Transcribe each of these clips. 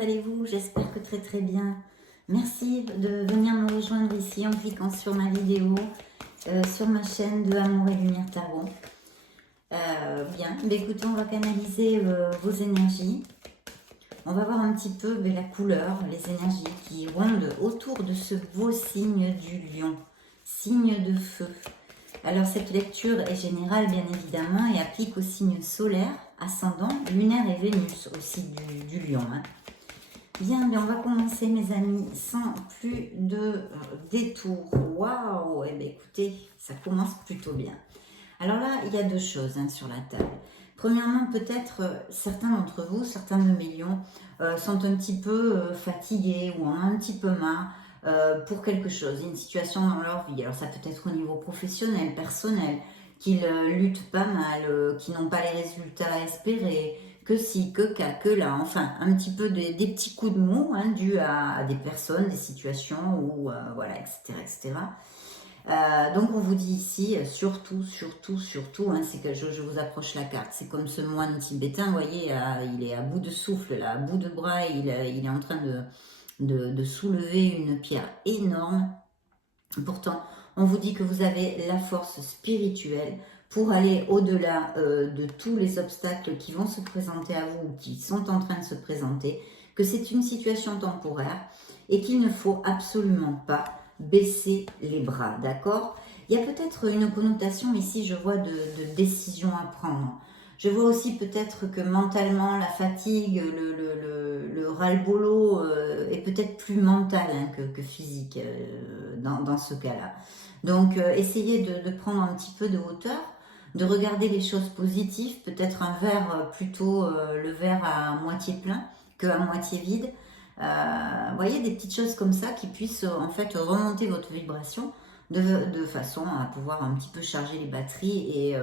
allez-vous? J'espère que très très bien. Merci de venir me rejoindre ici en cliquant sur ma vidéo, sur ma chaîne de Amour et Lumière Tarot. Bien, écoutez, on va canaliser vos énergies. On va voir un petit peu la couleur, les énergies qui rondent autour de ce beau signe du lion, signe de feu. Alors cette lecture est générale bien évidemment et applique au signe solaire, ascendant, lunaire et Vénus aussi du lion. Bien, on va commencer mes amis sans plus de détour. Waouh, eh bien écoutez, ça commence plutôt bien. Alors là, il y a deux choses sur la table. Premièrement, peut-être certains d'entre vous, certains de mes lions, sont un petit peu fatigués ou en ont un petit peu marre pour quelque chose, une situation dans leur vie. Alors ça peut être au niveau professionnel, personnel, qu'ils luttent pas mal, qu'ils n'ont pas les résultats espérés, que si, que cas, que là, enfin un petit peu des petits coups de mou dus à des personnes, des situations, ou voilà, etc. etc. Donc on vous dit ici, surtout, c'est que je vous approche la carte, c'est comme ce moine tibétain, vous voyez, il est à bout de souffle, là, à bout de bras, il est en train de soulever une pierre énorme. Pourtant, on vous dit que vous avez la force spirituelle pour aller au-delà de tous les obstacles qui vont se présenter à vous ou qui sont en train de se présenter, que c'est une situation temporaire et qu'il ne faut absolument pas baisser les bras, d'accord? Il y a peut-être une connotation ici, je vois, de décision à prendre. Je vois aussi peut-être que mentalement, la fatigue, le ras-le-bolo est peut-être plus mental que physique dans ce cas-là. Donc, essayez de prendre un petit peu de hauteur, de regarder les choses positives, peut-être un verre plutôt le verre à moitié plein qu'à moitié vide. Vous voyez, des petites choses comme ça qui puissent en fait remonter votre vibration de façon à pouvoir un petit peu charger les batteries et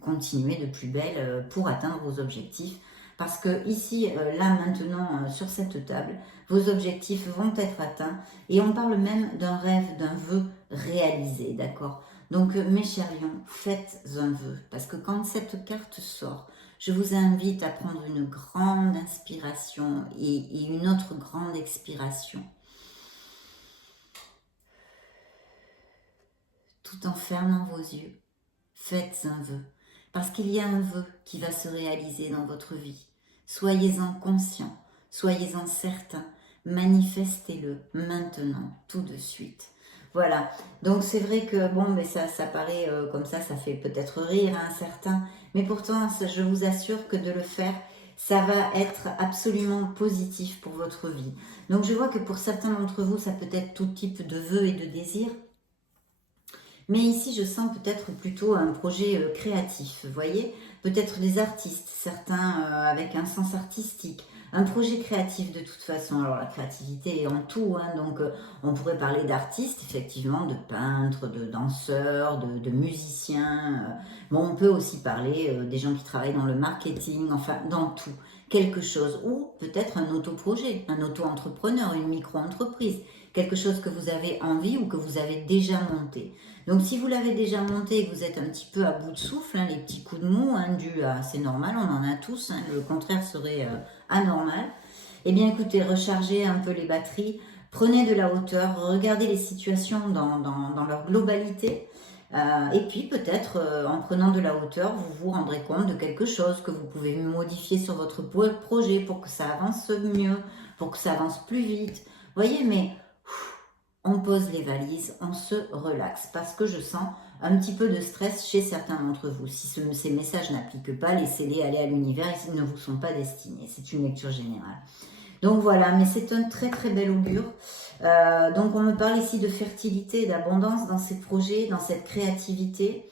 continuer de plus belle pour atteindre vos objectifs. Parce que ici, là maintenant, sur cette table, vos objectifs vont être atteints et on parle même d'un rêve, d'un vœu réalisé, d'accord? Donc mes chers lions, faites un vœu parce que quand cette carte sort, je vous invite à prendre une grande inspiration et une autre grande expiration. Tout en fermant vos yeux, faites un vœu, parce qu'il y a un vœu qui va se réaliser dans votre vie. Soyez-en conscient, soyez-en certain, manifestez-le maintenant, tout de suite. Voilà, donc c'est vrai que bon, mais ça paraît comme ça fait peut-être rire à certains, mais pourtant je vous assure que de le faire, ça va être absolument positif pour votre vie. Donc je vois que pour certains d'entre vous, ça peut être tout type de vœux et de désirs. Mais ici, je sens peut-être plutôt un projet créatif, vous voyez? Peut-être des artistes, certains avec un sens artistique, un projet créatif de toute façon. Alors la créativité est en tout, donc on pourrait parler d'artistes, effectivement, de peintres, de danseurs, de musiciens. Bon, on peut aussi parler des gens qui travaillent dans le marketing, enfin dans tout. Quelque chose, ou peut-être un autoprojet, un auto-entrepreneur, une micro-entreprise, quelque chose que vous avez envie ou que vous avez déjà monté. Donc si vous l'avez déjà monté et que vous êtes un petit peu à bout de souffle, les petits coups de mou, dus à c'est normal, on en a tous, le contraire serait anormal, eh bien écoutez, rechargez un peu les batteries, prenez de la hauteur, regardez les situations dans leur globalité, et puis peut-être en prenant de la hauteur, vous vous rendrez compte de quelque chose que vous pouvez modifier sur votre projet pour que ça avance mieux, pour que ça avance plus vite. Vous voyez, mais on pose les valises, on se relaxe parce que je sens un petit peu de stress chez certains d'entre vous. Si ces messages n'appliquent pas, laissez-les aller à l'univers, ils ne vous sont pas destinés. C'est une lecture générale. Donc voilà, mais c'est un très très bel augure. Donc on me parle ici de fertilité, d'abondance dans ces projets, dans cette créativité.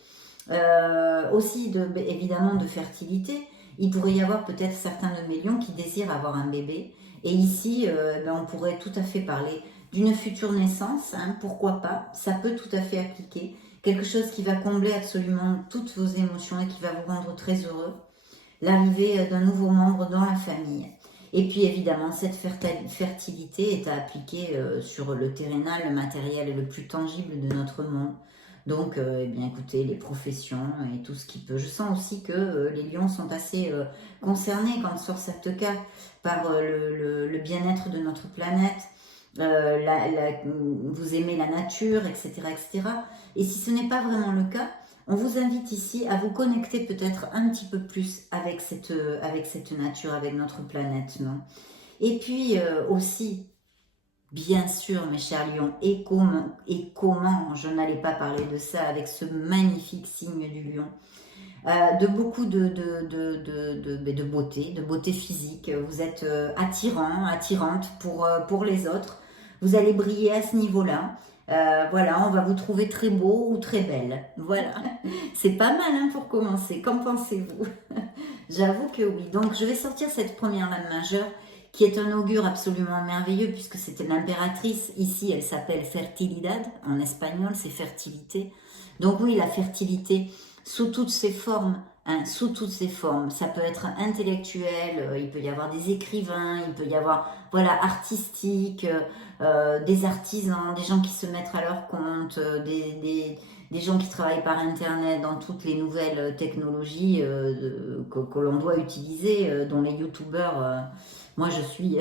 Aussi évidemment de fertilité. Il pourrait y avoir peut-être certains de mes lions qui désirent avoir un bébé. Et ici, on pourrait tout à fait parler d'une future naissance, pourquoi pas, ça peut tout à fait appliquer. Quelque chose qui va combler absolument toutes vos émotions et qui va vous rendre très heureux. L'arrivée d'un nouveau membre dans la famille. Et puis évidemment, cette fertilité est à appliquer sur le terrénal, le matériel et le plus tangible de notre monde. Donc, eh bien, écoutez, les professions et tout ce qui peut. Je sens aussi que les lions sont assez concernés quand sur cette carte par le bien-être de notre planète. Vous aimez la nature, etc., etc. Et si ce n'est pas vraiment le cas, on vous invite ici à vous connecter peut-être un petit peu plus avec cette nature, avec notre planète, non? Et puis aussi, bien sûr, mes chers lions, et comment je n'allais pas parler de ça avec ce magnifique signe du lion, de beaucoup de beauté physique. Vous êtes attirante pour les autres. Vous allez briller à ce niveau-là. Voilà, on va vous trouver très beau ou très belle. Voilà, c'est pas mal hein, pour commencer. Qu'en pensez-vous? J'avoue que oui. Donc, je vais sortir cette première lame majeure qui est un augure absolument merveilleux puisque c'était l'impératrice. Ici, elle s'appelle Fertilidad. En espagnol, c'est fertilité. Donc oui, la fertilité sous toutes ses formes. Hein, sous toutes ses formes. Ça peut être intellectuel, il peut y avoir des écrivains, il peut y avoir, voilà, artistique, des artisans, des gens qui se mettent à leur compte, des gens qui travaillent par Internet dans toutes les nouvelles technologies que l'on doit utiliser, dont les youtubeurs, moi je suis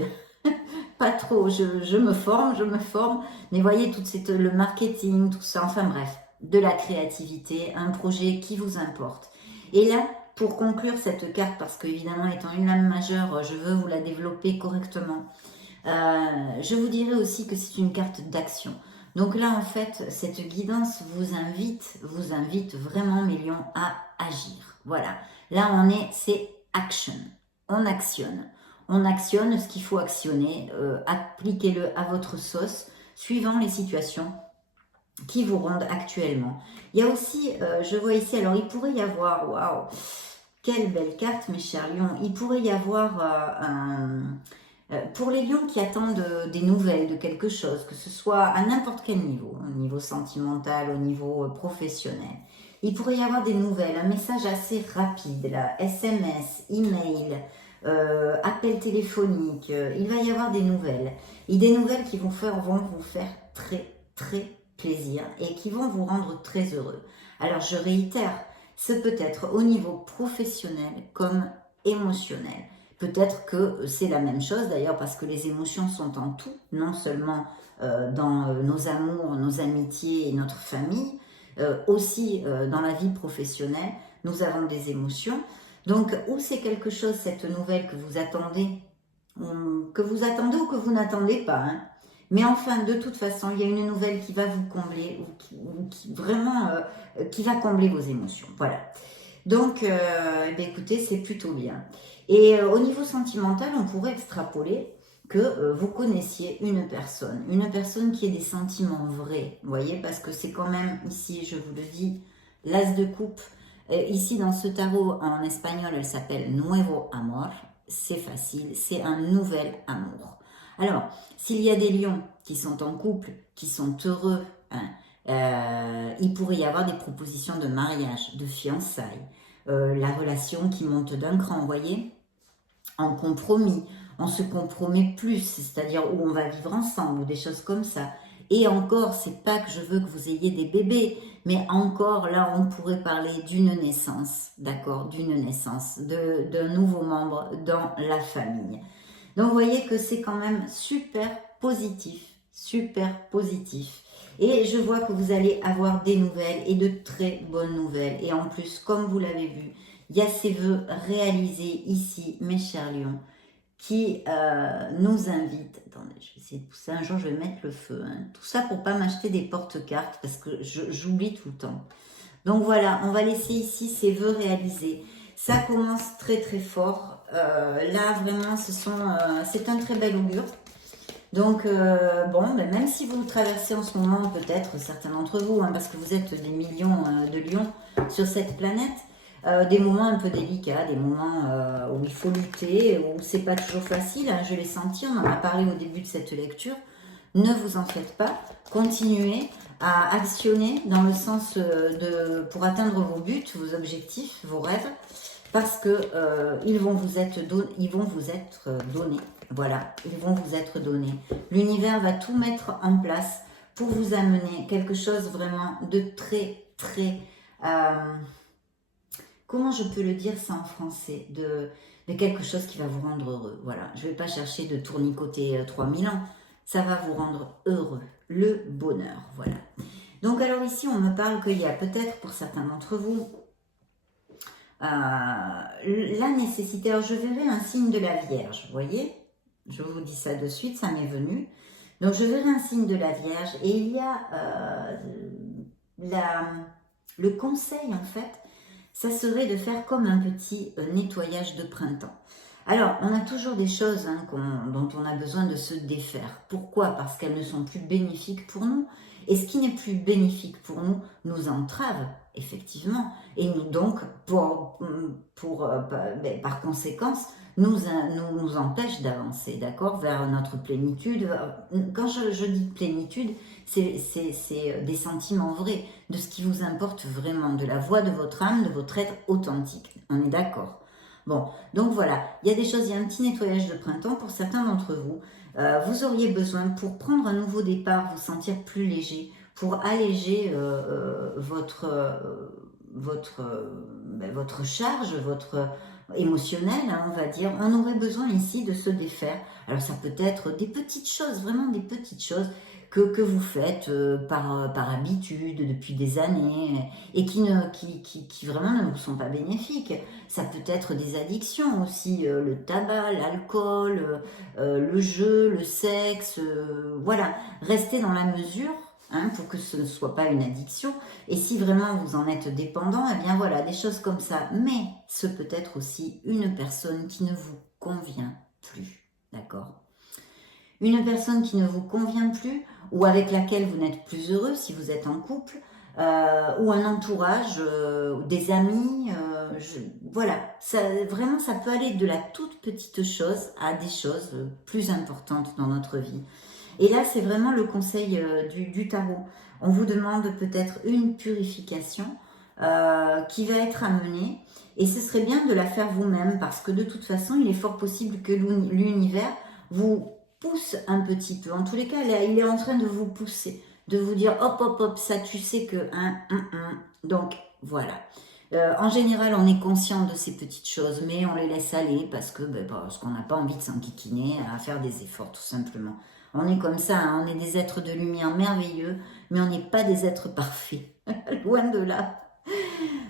pas trop, je me forme, mais voyez, le marketing, tout ça, enfin bref, de la créativité, un projet qui vous importe. Et là, pour conclure cette carte, parce que évidemment étant une lame majeure, je veux vous la développer correctement, je vous dirais aussi que c'est une carte d'action. Donc là, en fait, cette guidance vous invite vraiment, mes lions, à agir. Voilà. Là, c'est action. On actionne. On actionne ce qu'il faut actionner. Appliquez-le à votre sauce, suivant les situations qui vous rendent actuellement. Il y a aussi, je vois ici, alors il pourrait y avoir, waouh, quelle belle carte, mes chers lions. Il pourrait y avoir pour les lions qui attendent des nouvelles de quelque chose, que ce soit à n'importe quel niveau, au niveau sentimental, au niveau professionnel, il pourrait y avoir des nouvelles, un message assez rapide, là, SMS, email, appel téléphonique, il va y avoir des nouvelles. Et des nouvelles qui vont vous faire très, très plaisir et qui vont vous rendre très heureux. Alors, je réitère, ce peut être au niveau professionnel comme émotionnel. Peut-être que c'est la même chose d'ailleurs parce que les émotions sont en tout, non seulement dans nos amours, nos amitiés et notre famille, aussi dans la vie professionnelle, nous avons des émotions. Donc, ou c'est quelque chose, cette nouvelle que vous attendez ou que vous n'attendez pas. Hein. Mais enfin, de toute façon, il y a une nouvelle qui va vous combler, qui va combler vos émotions. Voilà. Donc, écoutez, c'est plutôt bien. Et au niveau sentimental, on pourrait extrapoler que vous connaissiez une personne qui ait des sentiments vrais, vous voyez, parce que c'est quand même, ici, je vous le dis, l'as de coupe. Ici, dans ce tarot, en espagnol, elle s'appelle Nuevo Amor. C'est facile, c'est un nouvel amour. Alors, s'il y a des lions qui sont en couple, qui sont heureux, hein, il pourrait y avoir des propositions de mariage, de fiançailles, la relation qui monte d'un cran, vous voyez, en compromis, on se compromet plus, c'est-à-dire où on va vivre ensemble, ou des choses comme ça. Et encore, c'est pas que je veux que vous ayez des bébés, mais encore là, on pourrait parler d'une naissance, d'accord, d'une naissance, d'un nouveau membre dans la famille. Donc, vous voyez que c'est quand même super positif, super positif. Et je vois que vous allez avoir des nouvelles et de très bonnes nouvelles. Et en plus, comme vous l'avez vu, il y a ces vœux réalisés ici, mes chers lions, qui nous invitent. Attendez, je vais essayer de pousser un jour, je vais mettre le feu. Hein. Tout ça pour pas m'acheter des porte-cartes parce que j'oublie tout le temps. Donc voilà, on va laisser ici ces vœux réalisés. Ça commence très très fort. Là vraiment, c'est un très bel augure. Donc bon, ben, même si vous traversez en ce moment, peut-être certains d'entre vous, hein, parce que vous êtes des millions de lions sur cette planète, des moments un peu délicats, des moments où il faut lutter, où c'est pas toujours facile, hein, je l'ai senti, on en a parlé au début de cette lecture. Ne vous en faites pas, continuez à actionner dans le sens pour atteindre vos buts, vos objectifs, vos rêves, parce que ils vont vous être donnés. Voilà, ils vont vous être donnés. L'univers va tout mettre en place pour vous amener quelque chose vraiment de très, très... comment je peux le dire ça en français, de quelque chose qui va vous rendre heureux. Voilà, je ne vais pas chercher de tournicoter 3000 ans, ça va vous rendre heureux, le bonheur, voilà. Donc alors ici, on me parle qu'il y a peut-être pour certains d'entre vous la nécessité, alors je verrai un signe de la Vierge, vous voyez, je vous dis ça de suite, ça m'est venu. Donc je verrai un signe de la Vierge et il y a le conseil en fait, ça serait de faire comme un petit nettoyage de printemps. Alors, on a toujours des choses dont on a besoin de se défaire. Pourquoi? Parce qu'elles ne sont plus bénéfiques pour nous. Et ce qui n'est plus bénéfique pour nous, nous entrave, effectivement. Et nous, donc, par conséquence, nous empêche d'avancer, d'accord, vers notre plénitude. Quand je dis plénitude, c'est des sentiments vrais, de ce qui vous importe vraiment, de la voix de votre âme, de votre être authentique. On est d'accord? Bon, donc voilà, il y a des choses, il y a un petit nettoyage de printemps pour certains d'entre vous. Vous auriez besoin, pour prendre un nouveau départ, vous sentir plus léger, pour alléger votre charge, votre émotionnel, on va dire. On aurait besoin ici de se défaire. Alors ça peut être des petites choses, vraiment des petites choses que vous faites par habitude depuis des années et qui vraiment ne vous sont pas bénéfiques. Ça peut être des addictions aussi, le tabac, l'alcool, le jeu, le sexe, voilà. Restez dans la mesure pour que ce ne soit pas une addiction. Et si vraiment vous en êtes dépendant, eh bien voilà, des choses comme ça. Mais ce peut être aussi une personne qui ne vous convient plus, d'accord ? Une personne qui ne vous convient plus ou avec laquelle vous n'êtes plus heureux si vous êtes en couple, ou un entourage, des amis, voilà, vraiment ça peut aller de la toute petite chose à des choses plus importantes dans notre vie. Et là c'est vraiment le conseil du tarot. On vous demande peut-être une purification qui va être amenée, et ce serait bien de la faire vous-même parce que de toute façon il est fort possible que l'univers vous pousse un petit peu. En tous les cas, il est en train de vous pousser, de vous dire hop, hop, hop, ça tu sais que... Donc, voilà. En général, on est conscient de ces petites choses, mais on les laisse aller parce qu'on n'a pas envie de s'enquiquiner à faire des efforts, tout simplement. On est comme ça, on est des êtres de lumière merveilleux, mais on n'est pas des êtres parfaits. Loin de là.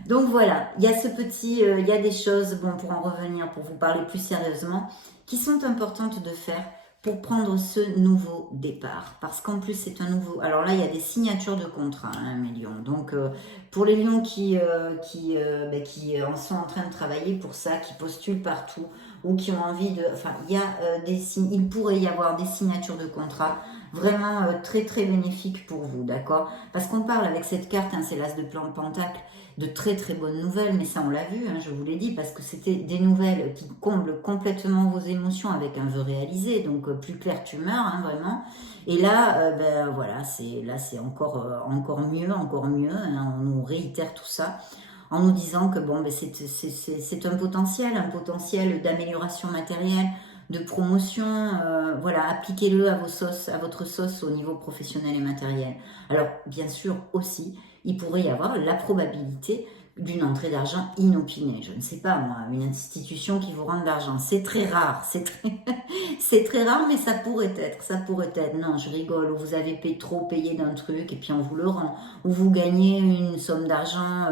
Donc voilà, il y a il y a des choses, bon, pour en revenir, pour vous parler plus sérieusement, qui sont importantes de faire pour prendre ce nouveau départ. Parce qu'en plus, c'est un nouveau... Alors là, il y a des signatures de contrat, mes lions. Donc, pour les lions qui en sont en train de travailler pour ça, qui postulent partout, ou qui ont envie de... Enfin, il pourrait y avoir des signatures de contrat vraiment très, très bénéfiques pour vous, d'accord? Parce qu'on parle avec cette carte, c'est l'as de pentacle, de très très bonnes nouvelles, mais ça on l'a vu, je vous l'ai dit, parce que c'était des nouvelles qui comblent complètement vos émotions avec un vœu réalisé, donc plus clair tu meurs, vraiment. Et là, voilà, c'est encore mieux, on nous réitère tout ça en nous disant que bon, c'est un potentiel d'amélioration matérielle, de promotion, voilà, appliquez-le à votre sauce au niveau professionnel et matériel. Alors, bien sûr, aussi, il pourrait y avoir la probabilité d'une entrée d'argent inopinée. Je ne sais pas, moi, une institution qui vous rend de l'argent. C'est très rare, c'est très rare, mais ça pourrait être. Non, je rigole, ou vous avez trop payé d'un truc et puis on vous le rend. Ou vous gagnez une somme d'argent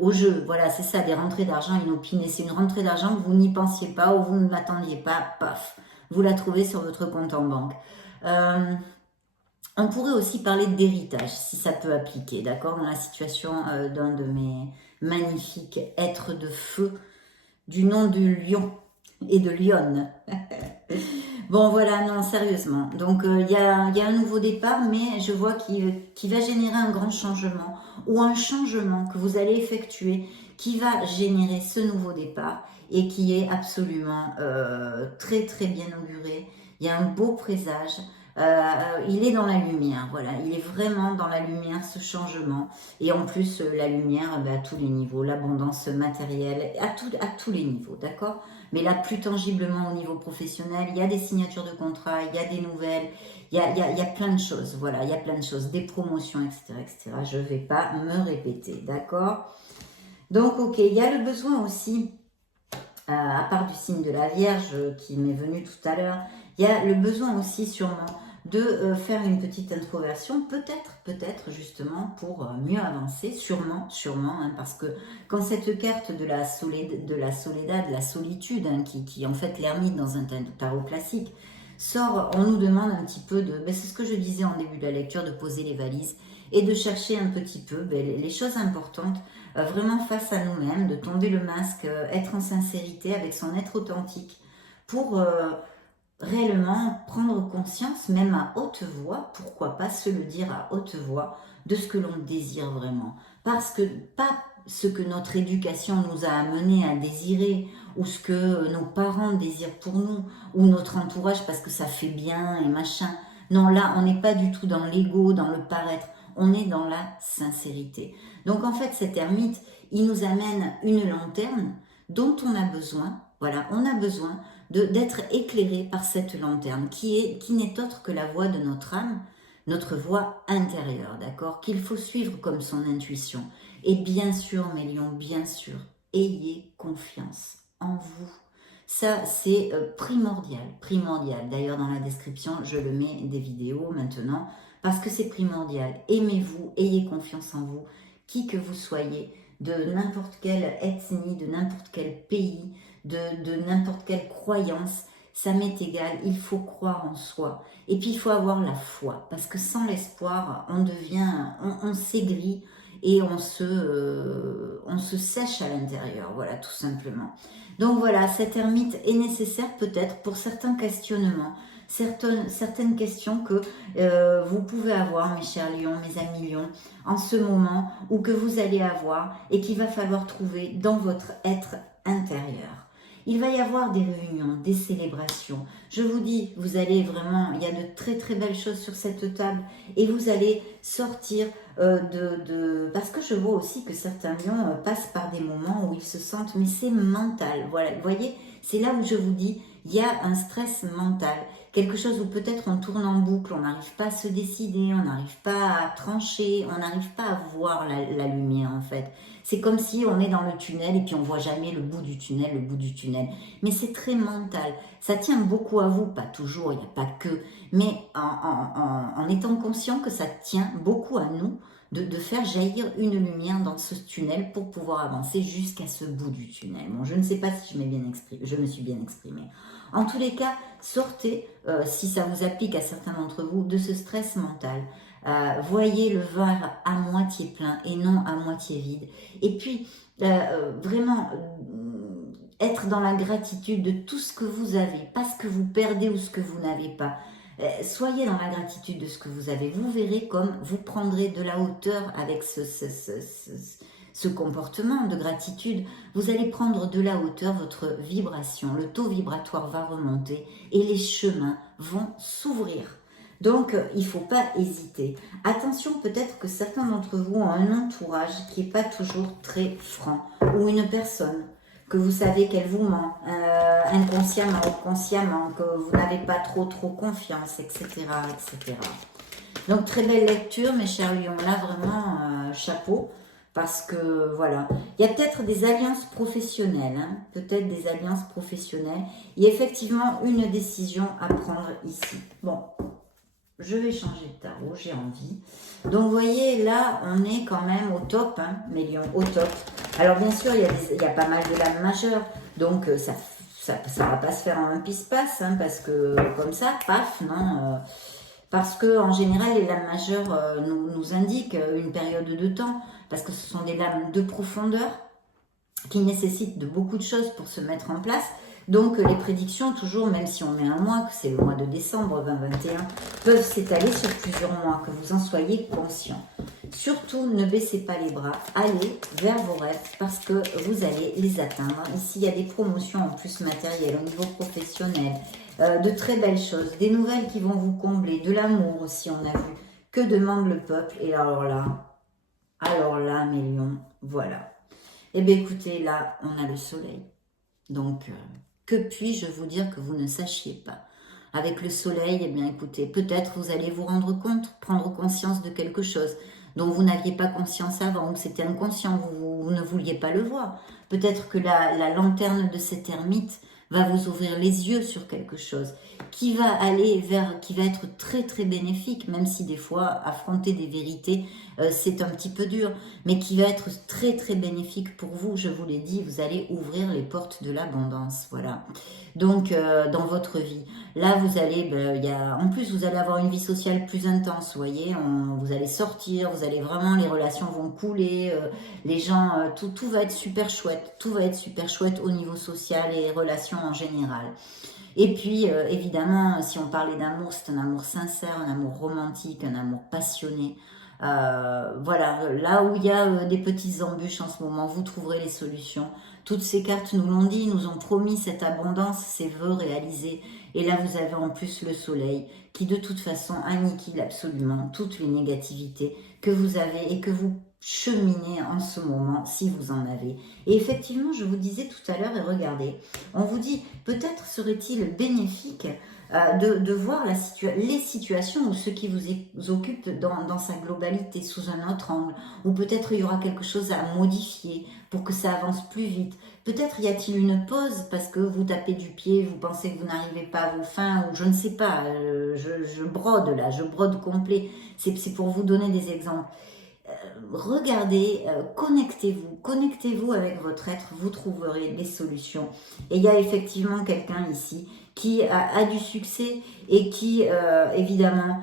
au jeu. Voilà, c'est ça, des rentrées d'argent inopinées. C'est une rentrée d'argent que vous n'y pensiez pas ou vous ne l'attendiez pas, paf, vous la trouvez sur votre compte en banque. On pourrait aussi parler d'héritage, si ça peut appliquer, d'accord? Dans la situation d'un de mes magnifiques êtres de feu, du nom de Lion et de Lionne. Bon, voilà, non, sérieusement. Donc, il y a un nouveau départ, mais je vois qu'il va générer un grand changement, ou un changement que vous allez effectuer, qui va générer ce nouveau départ, et qui est absolument très, très bien auguré. Il y a un beau présage. il est dans la lumière, voilà, il est vraiment dans la lumière, ce changement. Et en plus, la lumière, à tous les niveaux, l'abondance matérielle, à tous les niveaux, d'accord? Mais là, plus tangiblement au niveau professionnel, il y a des signatures de contrats, il y a des nouvelles, il y a plein de choses, voilà, il y a plein de choses, des promotions, etc., etc. Je ne vais pas me répéter, d'accord? Donc, ok, il y a le besoin aussi, à part du signe de la Vierge qui m'est venu tout à l'heure, il y a le besoin aussi sûrement de faire une petite introversion, peut-être justement pour mieux avancer, sûrement, hein, parce que quand cette carte de la soledad, de la solitude, hein, qui est en fait l'ermite dans un tarot classique, sort, on nous demande un petit peu de, c'est ce que je disais en début de la lecture, de poser les valises et de chercher un petit peu les choses importantes, vraiment face à nous-mêmes, de tomber le masque, être en sincérité avec son être authentique pour réellement prendre conscience, même à haute voix, pourquoi pas se le dire à haute voix, de ce que l'on désire vraiment. Parce que pas ce que notre éducation nous a amené à désirer, ou ce que nos parents désirent pour nous, ou notre entourage parce que ça fait bien et machin. Non, là, on n'est pas du tout dans l'ego, dans le paraître, on est dans la sincérité. Donc en fait, cet ermite, il nous amène une lanterne dont on a besoin, voilà, on a besoin d'être éclairé par cette lanterne qui n'est autre que la voix de notre âme, notre voix intérieure, d'accord, qu'il faut suivre comme son intuition. Et bien sûr, mes lions, bien sûr, ayez confiance en vous. Ça, c'est primordial. D'ailleurs, dans la description, je le mets des vidéos maintenant, parce que c'est primordial. Aimez-vous, ayez confiance en vous, qui que vous soyez, de n'importe quelle ethnie, de n'importe quel pays, de n'importe quelle croyance, ça m'est égal, il faut croire en soi. Et puis il faut avoir la foi, parce que sans l'espoir, on s'aigrit et on se sèche à l'intérieur, voilà, tout simplement. Donc voilà, cette ermite est nécessaire peut-être pour certains questionnements, certaines questions que vous pouvez avoir, mes chers lions, mes amis lions, en ce moment, ou que vous allez avoir, et qu'il va falloir trouver dans votre être intérieur. Il va y avoir des réunions, des célébrations. Je vous dis, vous allez vraiment, il y a de très très belles choses sur cette table et vous allez sortir parce que je vois aussi que certains lions passent par des moments où ils se sentent, mais c'est mental. Voilà, vous voyez, c'est là où je vous dis, il y a un stress mental. Quelque chose où peut-être on tourne en boucle, on n'arrive pas à se décider, on n'arrive pas à trancher, on n'arrive pas à voir la lumière en fait. C'est comme si on est dans le tunnel et puis on voit jamais le bout du tunnel, Mais c'est très mental. Ça tient beaucoup à vous, pas toujours, il n'y a pas que. Mais en étant conscient que ça tient beaucoup à nous de faire jaillir une lumière dans ce tunnel pour pouvoir avancer jusqu'à ce bout du tunnel. Bon, je ne sais pas si je me suis bien exprimée. En tous les cas, sortez, si ça vous applique à certains d'entre vous, de ce stress mental. Voyez le verre à moitié plein et non à moitié vide. Et puis, vraiment, être dans la gratitude de tout ce que vous avez, pas ce que vous perdez ou ce que vous n'avez pas. Soyez dans la gratitude de ce que vous avez. Vous verrez comme vous prendrez de la hauteur avec ce comportement de gratitude. Vous allez prendre de la hauteur, votre vibration, le taux vibratoire va remonter et les chemins vont s'ouvrir. Donc, il ne faut pas hésiter. Attention, peut-être que certains d'entre vous ont un entourage qui n'est pas toujours très franc, ou une personne que vous savez qu'elle vous ment, inconsciemment ou consciemment, que vous n'avez pas trop confiance, etc., etc. Donc, très belle lecture, mes chers lions. Là, vraiment, chapeau, parce que, voilà. Il y a peut-être des alliances professionnelles, hein, peut-être des alliances professionnelles. Il y a effectivement une décision à prendre ici. Bon, je vais changer de tarot, j'ai envie. Donc, vous voyez, là, on est quand même au top, hein, mes lions, au top. Alors, bien sûr, il y a pas mal de lames majeures, donc ça va pas se faire en un pisse-passe, hein, parce que, comme ça, paf, non. Parce que en général, les lames majeures nous indiquent une période de temps, parce que ce sont des lames de profondeur qui nécessitent de beaucoup de choses pour se mettre en place. Donc les prédictions, toujours, même si on met un mois, que c'est le mois de décembre 2021, peuvent s'étaler sur plusieurs mois, que vous en soyez conscient. Surtout, ne baissez pas les bras, allez vers vos rêves parce que vous allez les atteindre. Ici, il y a des promotions en plus matérielles au niveau professionnel, de très belles choses, des nouvelles qui vont vous combler, de l'amour aussi, on a vu. Que demande le peuple? Et alors là, mes lions, voilà. Eh bien, écoutez, là, on a le soleil. Donc, que puis-je vous dire que vous ne sachiez pas? Avec le soleil, eh bien, écoutez, peut-être vous allez vous rendre compte, prendre conscience de quelque chose dont vous n'aviez pas conscience avant, ou c'était inconscient, vous ne vouliez pas le voir. Peut-être que la lanterne de cet ermite va vous ouvrir les yeux sur quelque chose qui va être très très bénéfique, même si des fois affronter des vérités c'est un petit peu dur, mais qui va être très très bénéfique pour vous. Je vous l'ai dit, vous allez ouvrir les portes de l'abondance, voilà. Donc dans votre vie, là vous allez, en plus vous allez avoir une vie sociale plus intense, vous voyez, vous allez sortir, vous allez vraiment, les relations vont couler, les gens, tout va être super chouette, tout va être super chouette au niveau social et relations en général. Et puis, évidemment, si on parlait d'amour, c'est un amour sincère, un amour romantique, un amour passionné. Voilà, là où il y a des petites embûches en ce moment, vous trouverez les solutions. Toutes ces cartes nous l'ont dit, nous ont promis cette abondance, ces vœux réalisés. Et là, vous avez en plus le soleil qui, de toute façon, annihile absolument toutes les négativités que vous avez et que vous cheminez en ce moment, si vous en avez. Et effectivement, je vous disais tout à l'heure, et regardez, on vous dit, peut-être serait-il bénéfique de voir les situations ou ce qui vous occupe dans sa globalité, sous un autre angle, ou peut-être il y aura quelque chose à modifier pour que ça avance plus vite. Peut-être y a-t-il une pause parce que vous tapez du pied, vous pensez que vous n'arrivez pas à vos fins, ou je ne sais pas, je brode là, je brode complet, c'est pour vous donner des exemples. Regardez, connectez-vous avec votre être, vous trouverez les solutions. Et il y a effectivement quelqu'un ici qui a du succès et qui, évidemment,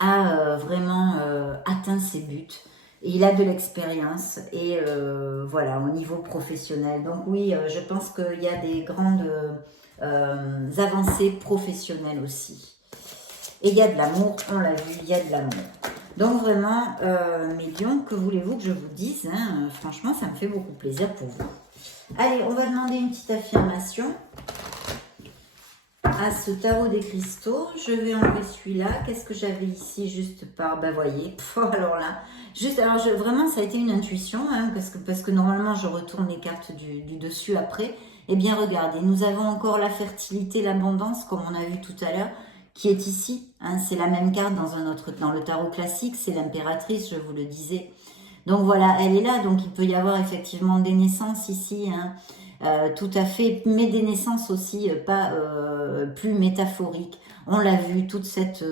a vraiment atteint ses buts. Et il a de l'expérience et voilà, au niveau professionnel. Donc oui, je pense qu'il y a des grandes avancées professionnelles aussi. Et il y a de l'amour, on l'a vu, il y a de l'amour. Donc vraiment, mes lions, que voulez-vous que je vous dise, hein, franchement, ça me fait beaucoup plaisir pour vous. Allez, on va demander une petite affirmation à ce tarot des cristaux. Je vais enlever celui-là. Qu'est-ce que j'avais ici juste par... Ben voyez, alors là, vraiment, ça a été une intuition, hein, parce que normalement, je retourne les cartes du dessus après. Eh bien, regardez, nous avons encore la fertilité, l'abondance, comme on a vu tout à l'heure, qui est ici, hein, c'est la même carte dans le tarot classique, c'est l'impératrice, je vous le disais. Donc voilà, elle est là, donc il peut y avoir effectivement des naissances ici, hein, tout à fait, mais des naissances aussi pas plus métaphoriques. On l'a vu, toute cette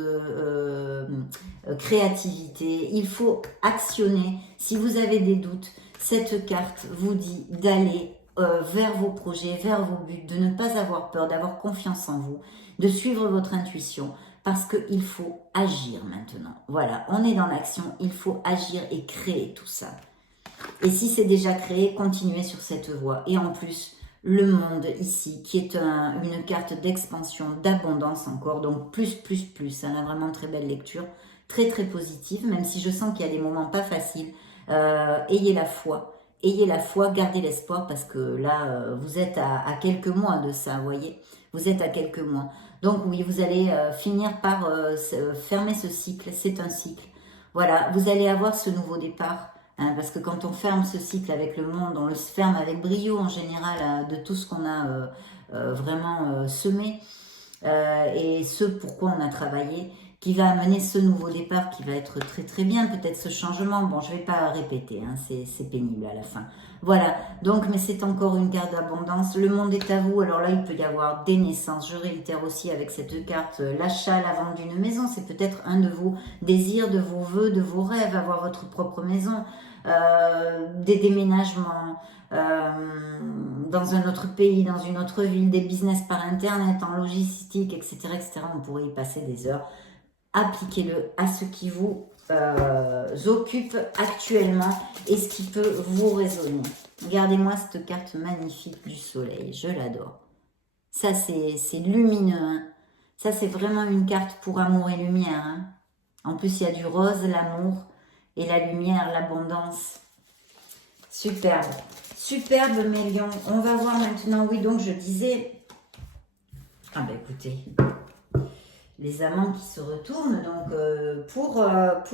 créativité. Il faut actionner. Si vous avez des doutes, cette carte vous dit d'aller vers vos projets, vers vos buts, de ne pas avoir peur, d'avoir confiance en vous, de suivre votre intuition, parce qu'il faut agir maintenant. Voilà, on est dans l'action, il faut agir et créer tout ça. Et si c'est déjà créé, continuez sur cette voie. Et en plus, le monde ici, qui est une carte d'expansion, d'abondance encore, donc plus, elle a vraiment très belle lecture, très très positive, même si je sens qu'il y a des moments pas faciles. Ayez la foi, gardez l'espoir, parce que là, vous êtes à quelques mois de ça, vous voyez, vous êtes à quelques mois. Donc oui, vous allez finir par fermer ce cycle, c'est un cycle. Voilà, vous allez avoir ce nouveau départ, hein, parce que quand on ferme ce cycle avec le monde, on le ferme avec brio en général de tout ce qu'on a vraiment semé et ce pourquoi on a travaillé, qui va amener ce nouveau départ qui va être très très bien, peut-être ce changement. Bon, je ne vais pas répéter, hein, c'est pénible à la fin. Voilà, donc, mais c'est encore une carte d'abondance. Le monde est à vous. Alors là, il peut y avoir des naissances. Je réitère aussi avec cette carte, l'achat, la vente d'une maison. C'est peut-être un de vos désirs, de vos vœux, de vos rêves, avoir votre propre maison, des déménagements dans un autre pays, dans une autre ville, des business par internet, en logistique, etc., etc. On pourrait y passer des heures. appliquez-le à ce qui vous occupe actuellement et ce qui peut vous résonner. Regardez-moi cette carte magnifique du soleil, je l'adore. Ça, c'est lumineux. Hein. Ça, c'est vraiment une carte pour amour et lumière. Hein. En plus, il y a du rose, l'amour, et la lumière, l'abondance. Superbe. Superbe, mes lions. On va voir maintenant. Oui, donc je disais... Ah ben écoutez, les amants qui se retournent. Donc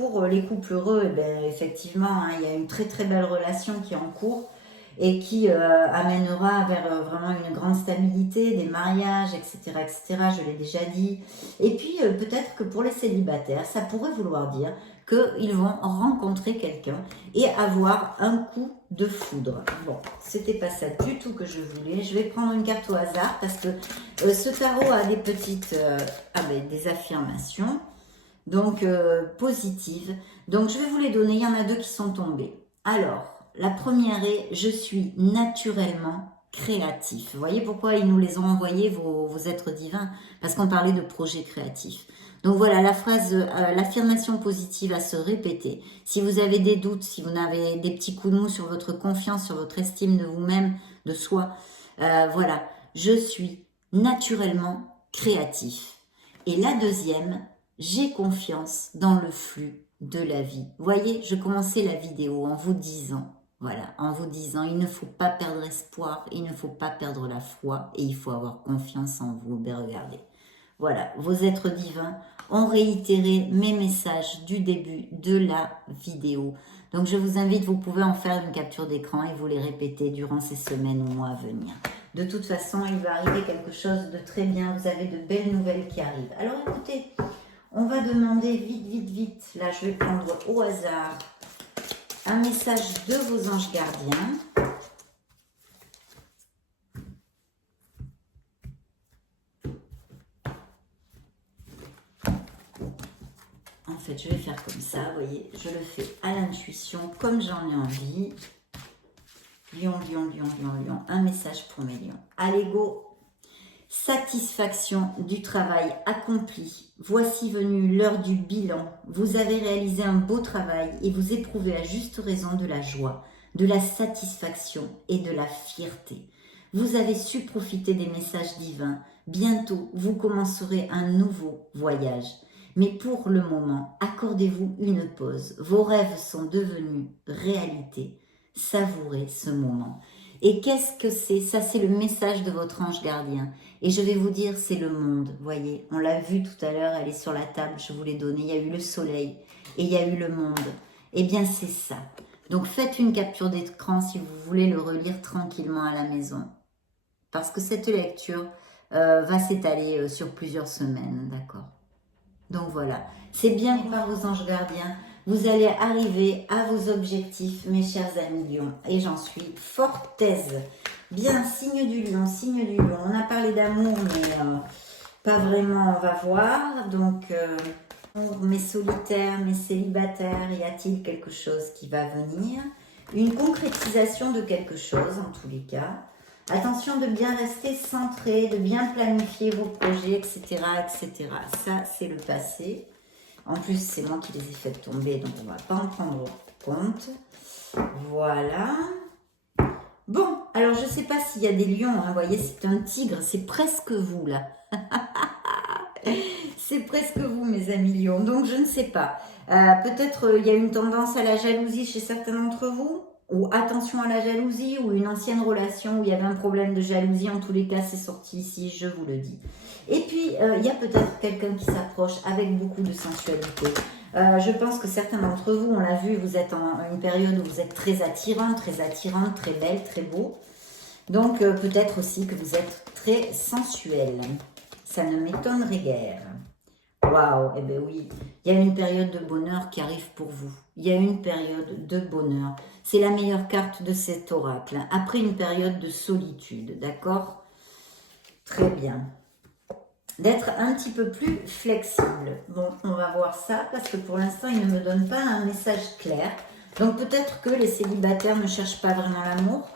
pour les couples heureux, eh ben, effectivement, hein, il y a une très très belle relation qui est en cours et qui amènera vers vraiment une grande stabilité, des mariages, etc. etc. Je l'ai déjà dit. Et puis peut-être que pour les célibataires, ça pourrait vouloir dire qu'ils vont rencontrer quelqu'un et avoir un coup de foudre. Bon, c'était pas ça du tout que je voulais. Je vais prendre une carte au hasard parce que ce tarot a des petites des affirmations, donc positives. Donc je vais vous les donner, il y en a deux qui sont tombées. Alors, la première est « Je suis naturellement créatif ». Vous voyez pourquoi ils nous les ont envoyés, vos êtres divins? Parce qu'on parlait de projets créatifs. Donc voilà, la phrase, l'affirmation positive à se répéter. Si vous avez des doutes, si vous avez des petits coups de mou sur votre confiance, sur votre estime de vous-même, de soi, voilà, je suis naturellement créatif. Et la deuxième, j'ai confiance dans le flux de la vie. Vous voyez, je commençais la vidéo en vous disant, voilà, en vous disant, il ne faut pas perdre espoir, il ne faut pas perdre la foi et il faut avoir confiance en vous. Ben regardez. Voilà, vos êtres divins ont réitéré mes messages du début de la vidéo. Donc je vous invite, vous pouvez en faire une capture d'écran et vous les répéter durant ces semaines ou mois à venir. De toute façon, il va arriver quelque chose de très bien. Vous avez de belles nouvelles qui arrivent. Alors écoutez, on va demander vite, vite, vite. Là, je vais prendre au hasard un message de vos anges gardiens. En fait, je vais faire comme ça, vous voyez, je le fais à l'intuition, comme j'en ai envie. Lion, lion, lion, lion, lion, un message pour mes lions. Allez, go! Satisfaction du travail accompli. Voici venue l'heure du bilan. Vous avez réalisé un beau travail et vous éprouvez à juste raison de la joie, de la satisfaction et de la fierté. Vous avez su profiter des messages divins. Bientôt, vous commencerez un nouveau voyage. Mais pour le moment, accordez-vous une pause. Vos rêves sont devenus réalité. Savourez ce moment. Et qu'est-ce que c'est? Ça, c'est le message de votre ange gardien. Et je vais vous dire, c'est le monde. Voyez, on l'a vu tout à l'heure, elle est sur la table, je vous l'ai donné. Il y a eu le soleil et il y a eu le monde. Eh bien, c'est ça. Donc, faites une capture d'écran si vous voulez le relire tranquillement à la maison. Parce que cette lecture va s'étaler sur plusieurs semaines, d'accord? Donc voilà, c'est bien par vos anges gardiens. Vous allez arriver à vos objectifs, mes chers amis lions. Et j'en suis fort aise. Bien, signe du lion, signe du lion. On a parlé d'amour, mais pas vraiment, on va voir. Donc, mes solitaires, mes célibataires, y a-t-il quelque chose qui va venir? Une concrétisation de quelque chose, en tous les cas. Attention de bien rester centré, de bien planifier vos projets, etc. etc. Ça, c'est le passé. En plus, c'est moi qui les ai fait tomber, donc on ne va pas en prendre compte. Voilà. Bon, alors je ne sais pas s'il y a des lions, hein, vous voyez, c'est un tigre, c'est presque vous, là. C'est presque vous, mes amis lions, donc je ne sais pas. Peut-être il y a une tendance à la jalousie chez certains d'entre vous, ou attention à la jalousie, ou une ancienne relation où il y avait un problème de jalousie. En tous les cas, c'est sorti ici, je vous le dis. Et puis, il y a peut-être quelqu'un qui s'approche avec beaucoup de sensualité. Je pense que certains d'entre vous, on l'a vu, vous êtes en une période où vous êtes très attirant, très belle, très beau. Donc, peut-être aussi que vous êtes très sensuel. Ça ne m'étonnerait guère. Waouh, eh bien oui, il y a une période de bonheur qui arrive pour vous. Il y a une période de bonheur. C'est la meilleure carte de cet oracle. Après une période de solitude, d'accord? Très bien. D'être un petit peu plus flexible. Bon, on va voir ça parce que pour l'instant, il ne me donne pas un message clair. Donc peut-être que les célibataires ne cherchent pas vraiment l'amour.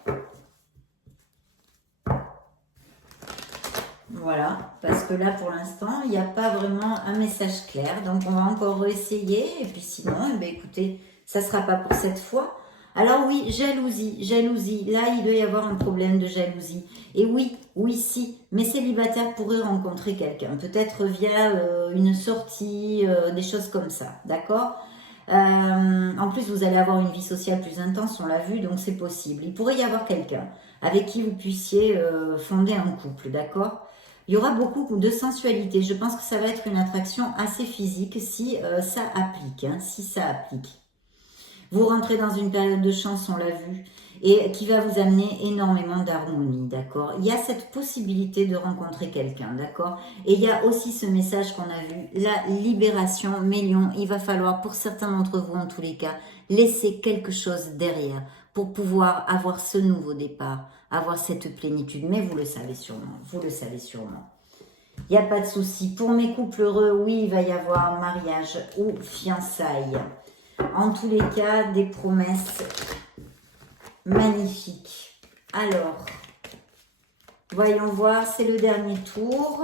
Voilà, parce que là, pour l'instant, il n'y a pas vraiment un message clair. Donc, on va encore essayer. Et puis sinon, eh bien, écoutez, ça ne sera pas pour cette fois. Alors oui, jalousie, jalousie. Là, il doit y avoir un problème de jalousie. Et oui, oui, si, mes célibataires pourraient rencontrer quelqu'un. Peut-être via une sortie, des choses comme ça. D'accord? En plus, vous allez avoir une vie sociale plus intense, on l'a vu, donc c'est possible. Il pourrait y avoir quelqu'un avec qui vous puissiez fonder un couple, d'accord? Il y aura beaucoup de sensualité. Je pense que ça va être une attraction assez physique si ça applique, hein, si ça applique. Vous rentrez dans une période de chance, on l'a vu, et qui va vous amener énormément d'harmonie, d'accord? Il y a cette possibilité de rencontrer quelqu'un, d'accord? Et il y a aussi ce message qu'on a vu, la libération, mes lions, il va falloir, pour certains d'entre vous en tous les cas, laisser quelque chose derrière pour pouvoir avoir ce nouveau départ, avoir cette plénitude. Mais vous le savez sûrement, vous le savez sûrement. Il n'y a pas de souci. Pour mes couples heureux, oui, il va y avoir mariage ou fiançailles. En tous les cas, des promesses magnifiques. Alors, voyons voir, c'est le dernier tour.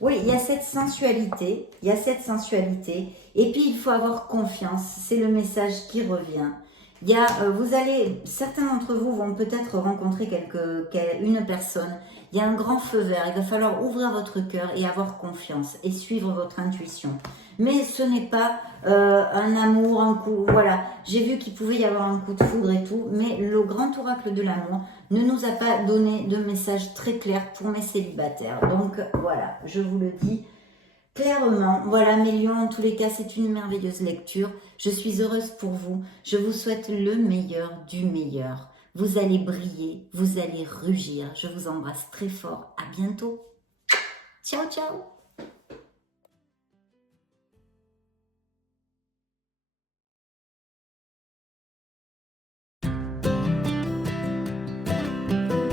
Oui, il y a cette sensualité, il y a cette sensualité. Et puis, il faut avoir confiance, c'est le message qui revient. Il y a, certains d'entre vous vont peut-être rencontrer une personne. Il y a un grand feu vert, il va falloir ouvrir votre cœur et avoir confiance et suivre votre intuition. Mais ce n'est pas un amour, un coup, voilà. J'ai vu qu'il pouvait y avoir un coup de foudre et tout, mais le grand oracle de l'amour ne nous a pas donné de message très clair pour mes célibataires. Donc voilà, je vous le dis clairement. Voilà mes lions, en tous les cas, c'est une merveilleuse lecture. Je suis heureuse pour vous. Je vous souhaite le meilleur du meilleur. Vous allez briller, vous allez rugir. Je vous embrasse très fort. À bientôt. Ciao, ciao.